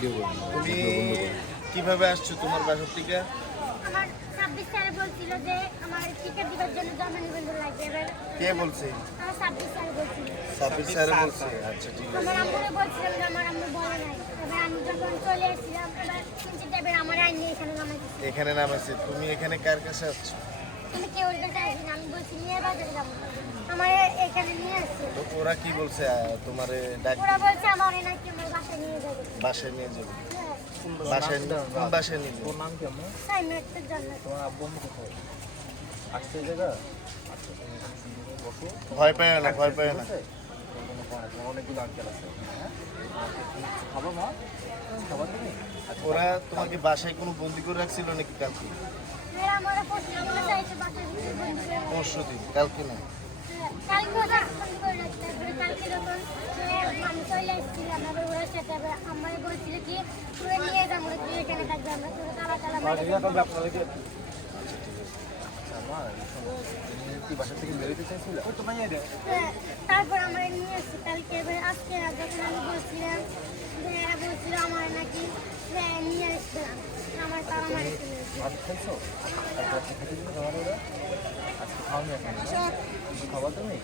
Video তুমি কীভাবে আসছো তোমার বাসার থেকে আমার স্যারে বলছিল যে আমার টিকিট দিবার জন্য জমা নিবন্ধন লাগবে। এবার কে বলছে? আমার স্যারে বলছিল। স্যার বলছে? আচ্ছা ঠিক আছে। আমার বলছিলাম যে আমার আম্মু বলে নাই। এবার আমি যখন চলে এসেছিলাম এবার শুনছি যে এবার আমার আইন নিয়ে এখানে জমা দিচ্ছি এখানে নামাইছে। তুমি এখানে কার কাছে আসছো? কেউ ওর কাছে আসেনি আমি বলছি নিয়ে বাজারে যাব। আমার এখানে নিয়ে আসছে। তো ওরা কি বলছে তোমারে ডাক ওরা বলছে আমার নাকি আমার বাসায় যাবে বাসায় নিয়ে যাবে। হ্যাঁ বাসায় বাসায় নিয়ে যাবে? নাম কি আম্মু? তাই মেয়েটার জন্য তোমার আব্বু আম্মু কোথায়? আসছে জায়গা? আচ্ছা ভয় পায় না ভয় পায় ঠিক না। অনেকগুলো আঙ্কেল আছে। হ্যাঁ? খাব মা? খাবার তুমি? আচ্ছা ওরা তোমাকে বাসায় কোনো বন্দি করে রাখছিল নাকি কালকে। পরশু দিন কালকে না কালকে ওরা ফোন করে রাখতে এবারে কালকে যখন এ, এসেছিলাম ওরা সাথে আমার বলছিল কি তুই নিয়ে যাব তুই এখানে থাকবে আমরা তোর তালা তালা মেরে দেবো। আচ্ছা মা এই শোনো, তুমি কি বাসা থেকে বেরোতে চাইছিলে? হ্যাঁ, তারপর আমরা নিয়ে এসেছি কালকে এবার আজকে যখন আমি বলছিলাম এরা বলছিল আমার নাকি নিয়ে আসবে আমার তারা মারে আজকে খাওনি এখন। কিছু খাবার তুমি?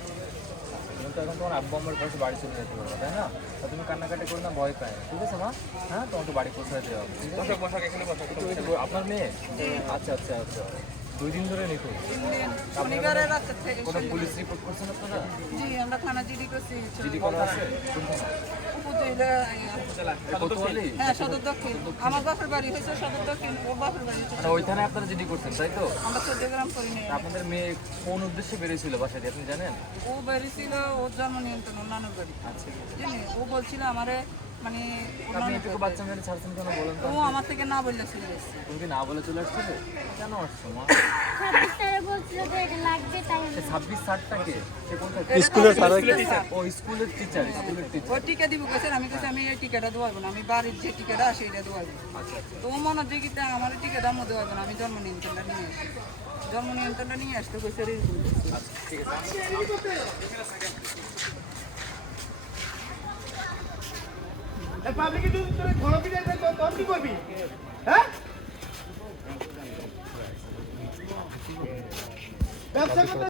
তুমি তো এখন তোমার আব্বু আমার কাছে বাড়ি চলে যেতে পারবে তাই না? তা তুমি কান্নাকাটি করে না ভয় পায়। ঠিক আছে মা? হ্যাঁ তোমাকে বাড়ি পৌঁছায় দেওয়া হবে ঠিক আছে? আপনার মেয়ে? আচ্ছা আচ্ছা আচ্ছা। দুই দিন ধরে নিখোঁজ। শনিবারে রাতে থেকে পুলিশ রিপোর্ট করছেন আপনারা? জি আমরা থানা জিডি করছি জিডি করা আছে? হ্যাঁ সদর দক্ষিণ আমার বাপের বাড়ি হয়েছে সদর দক্ষিণ ও বাপের বাড়ি হচ্ছে ওই থানায় আপনারা জিডি করছেন তাই তো? আমরা চোদ্দ করি নি আপনাদের মেয়ে কোন উদ্দেশ্যে বেরিয়েছিল বাসা দিয়ে আপনি জানেন? ও বেরিয়েছিল ওর জন্ম নিয়ন্ত্রণ নানুর বাড়ি। আচ্ছা। ও বলছিল আমারে মানে আপনি এটুকু বাচ্চা মেয়ে ছাড়ছেন কেন বলেন তো? ও আমার থেকে না বললে চলে এসছে তুমি কি না বলে চলে আসছিলে কেন আসছো মা? ছাব্বিশ তারা বলছিল যে এটা লাগবে তাই আমি সে ছাব্বিশ সে কোনটা? স্কুলের স্যার ও স্কুলের টিচার স্কুলের টিচার ও টিকা দিব কেছে আমি কেছে আমি এই টিকাটা দেওয়াবো না আমি বাড়ির যে টিকাটা আসে এটা দেওয়াবো আচ্ছা আচ্ছা। তো ও মনে যে কি আমার টিকাটা আমি দেওয়াবো না আমি জন্ম নিয়ন্ত্রণটা নিয়ে আসি জন্ম নিয়ন্ত্রণটা নিয়ে আসতে কইছে রে আচ্ছা ঠিক আছে। পাবলিকে তুই তোর ঘন পিঠে তোর কি করবি? হ্যাঁ? ব্যবসা